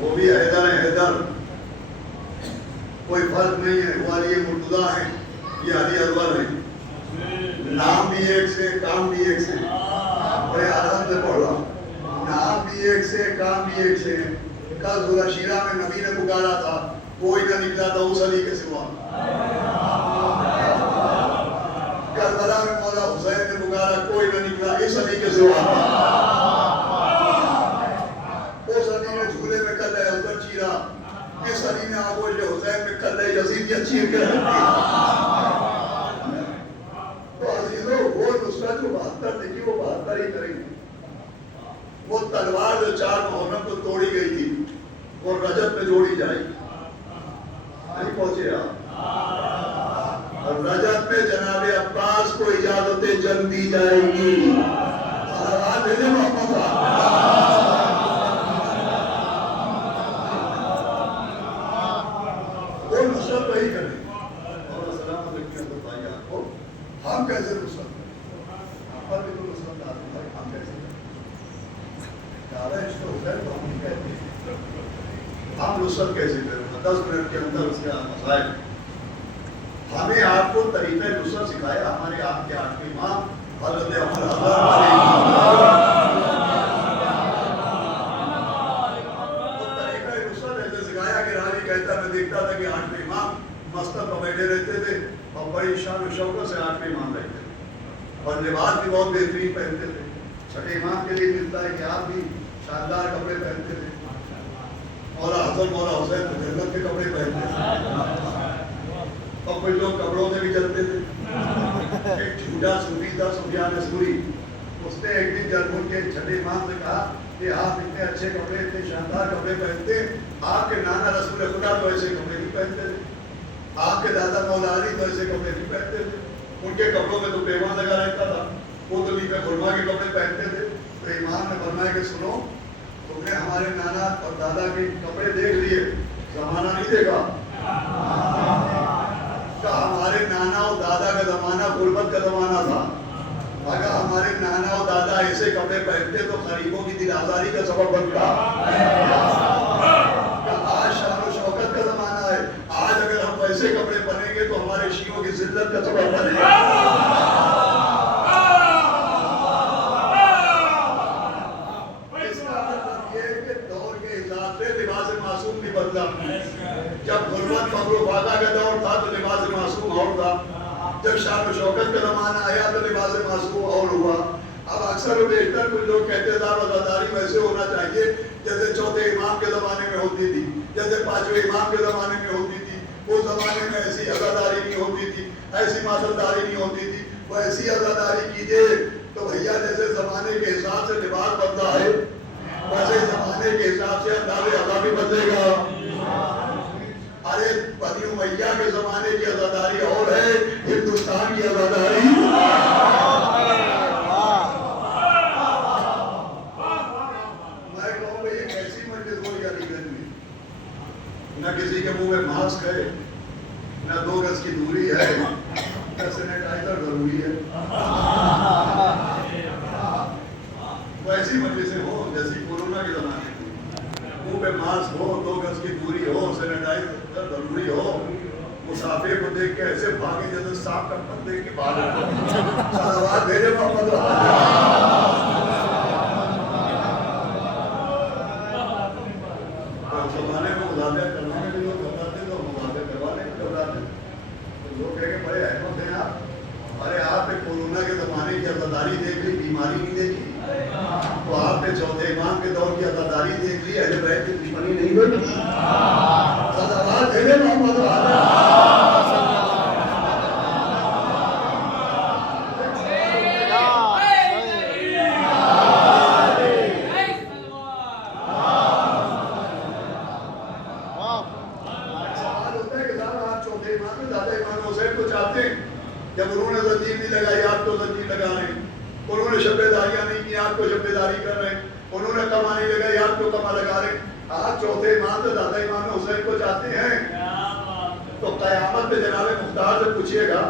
وہ بھی حیدر ہے، حیدر، کوئی فرق نہیں ہے، وہ علی مرتضیٰ ہیں، یہ علی اکبر ہیں، نام بھی ایک سے کام بھی ایک سے، بڑے آرام سے پڑھ رہا ہوں، نام بھی ایک سے کام بھی ایک سے ہے۔ کل ذوالفقار شیرہ میں نبی نے پکارا تھا، کوئی نہ نکلا تھا اس علی کے سوا۔ کربلا میں مولا حسین نے پکارا، کوئی نہ نکلا اس علی کے سوا۔ اس علی نے جھولے میں کلہ افضل چیرا، اس علی نے آغوش حسین میں کلہ یزیدیہ چیر کے رکھ دیا۔ تو عزیزوں، وہ نصرت جو 72 دیکھی وہ 72 ہی کریں گے۔ وہ تلوار جو 4 محرم کو توڑی گئی تھی وہ رجب میں جوڑی جائے گی، نہیں پہنچے آپ؟ اور رجب میں جناب عباس کو اجازت جنگ دی جائے گی۔ صلوات بھیجیں محمد وہ نصرت وہی کریں گے۔ اور السلام علیکم بھائی، آپ کو ہم کیسے نصرت کریں؟ آپ پر بھی تو نصرت آتی ہے، ہم کیسے کریں؟ زیادہ عشق حسین تو ہم نہیں کہتے ہیں، ہم نصرت کیسے کریں؟ 10 منٹ کے اندر اس کے مسائل۔ ہمیں آپ کو طریقہ نصرت سکھایا ہمارے آپ کے 8ویں امام حضرت عمر حضرت طریقہ نصرت ایسے سکھایا کہ راوی کہتا میں دیکھتا تھا کہ 8ویں امام مستب پر بیٹھے رہتے تھے اور بڑی شان و شوکت سے 8ویں امام رہتے تھے اور لباس بھی بہت بہترین پہنتے تھے۔ چھٹے امام کے لیے ملتا ہے کہ آپ بھی شاندار کپڑے پہنتے تھے، مولا حسن مولا حسین تو جنت کے کپڑے پہنتے تھے اور کچھ لوگ کپڑوں میں بھی چلتے تھے۔ ایک جھوٹا صوفی تھا سفیان ثوری، اس نے ایک دن جب ان کے چھٹے امام سے کہا کہ آپ اتنے اچھے کپڑے اتنے شاندار کپڑے پہنتے، آپ کے نانا رسول خدا تو ایسے کپڑے نہیں پہنتے تھے، آپ کے دادا مولا علی تو ایسے کپڑے نہیں پہنتے تھے، ان کے کپڑوں میں تو پیمان لگا رہتا تھا، وہ تو لیپے خرما کے کپڑے پہنتے تھے۔ تو امام نے فرمایا کہ سنو، تم نے ہمارے نانا اور دادا کے کپڑے دیکھ لیے، زمانہ نہیں دیکھا۔ کہ ہمارے نانا اور دادا کا زمانہ غربت کا زمانہ تھا، اگر ہمارے نانا اور دادا ایسے کپڑے پہنتے تو غریبوں کی دل آزاری کا سبب بنتا۔ آج شان و شوکت کا زمانہ ہے، آج اگر ہم ویسے کپڑے پہنیں گے تو ہمارے شیعوں کی ذلت کا سبب بنے گا۔ اس کا مطلب یہ ہے کہ دور کے حساب سے لباس معصوم بھی بدلا۔ جب غربت فقر و فاقہ کا دور تھا تو لباس معصوم اور تھا، جب شان و شوکت کا زمانہ آیا تو لباس معصوم اور ہوا۔ اب اکثر و بیشتر کچھ لوگ کہتے ہیں عزاداری ویسے ہونا چاہیے جیسے چوتھے امام کے زمانے میں ہوتی تھی، جیسے 5ویں امام کے زمانے میں ہوتی تھی۔ اس زمانے میں ایسی عزاداری نہیں ہوتی تھی، ایسی معصومداری نہیں ہوتی تھی، وہ ایسی عزاداری کیجیے تو بھیا جیسے زمانے کے حساب سے لباس بدلا ہے ویسے زمانے کے حساب سے انداز عزا بھی بدلے گا۔ ارے بنی امیہ کے زمانے کی عزاداری اور ہے، ہندوستان کی عزاداری میں کہوں گا یہ کیسی مجلس ہوئی علی گنج میں؟ نہ کسی کے منہ میں ماسک ہے، نہ 2 گز کی دوری ہے، نہ سینیٹائزر ضروری ہے۔ ویسی مجلسیں ہو جیسی کورونا کے زمانے میں، منہ پہ ماسک ہو، 2 گز کی دوری ہو، سینیٹائزر ضروری ہو، مسافر کو دیکھ کے ایسے بھاگے جیسے سانپ کا پن دیکھ کے بھاگے۔ صلوات بھیجے محمد زمانے میں مذاکرہ کرنے میں بھی لوگ گھبراتے تو مذاکرہ کروانے میں گھبراتے تو لوگ کہہ کے بڑے احمد ہیں آپ، ارے آپ نے کورونا کے زمانے کی عزاداری دیکھ لی، بیماری نہیں دیکھی، تو آپ نے چوتھے امام کے دور کی عزاداری دیکھ لی، اہل بیت کی دشمنی نہیں ہوئی۔ صلوات بھیجے محمد جب انہوں نے زنجیر نہیں لگائی آپ تو زنجیر لگا رہے ہیں، انہوں نے شب داریاں نہیں کی آپ کو شب داری کر رہے ہیں، انہوں نے کما نہیں لگائی آپ کو کما لگا رہے ہیں۔ آپ چوتھے امام سے زیادہ امام حسین کو چاہتے ہیں تو قیامت میں جناب مختار سے پوچھئے گا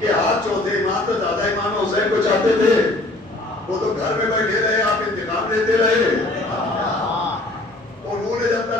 کہ آپ چوتھے امام سے زیادہ امام حسین کو چاہتے تھے، وہ تو گھر میں بیٹھے رہے، آپ انتقام لیتے رہے۔ انہوں نے جب تک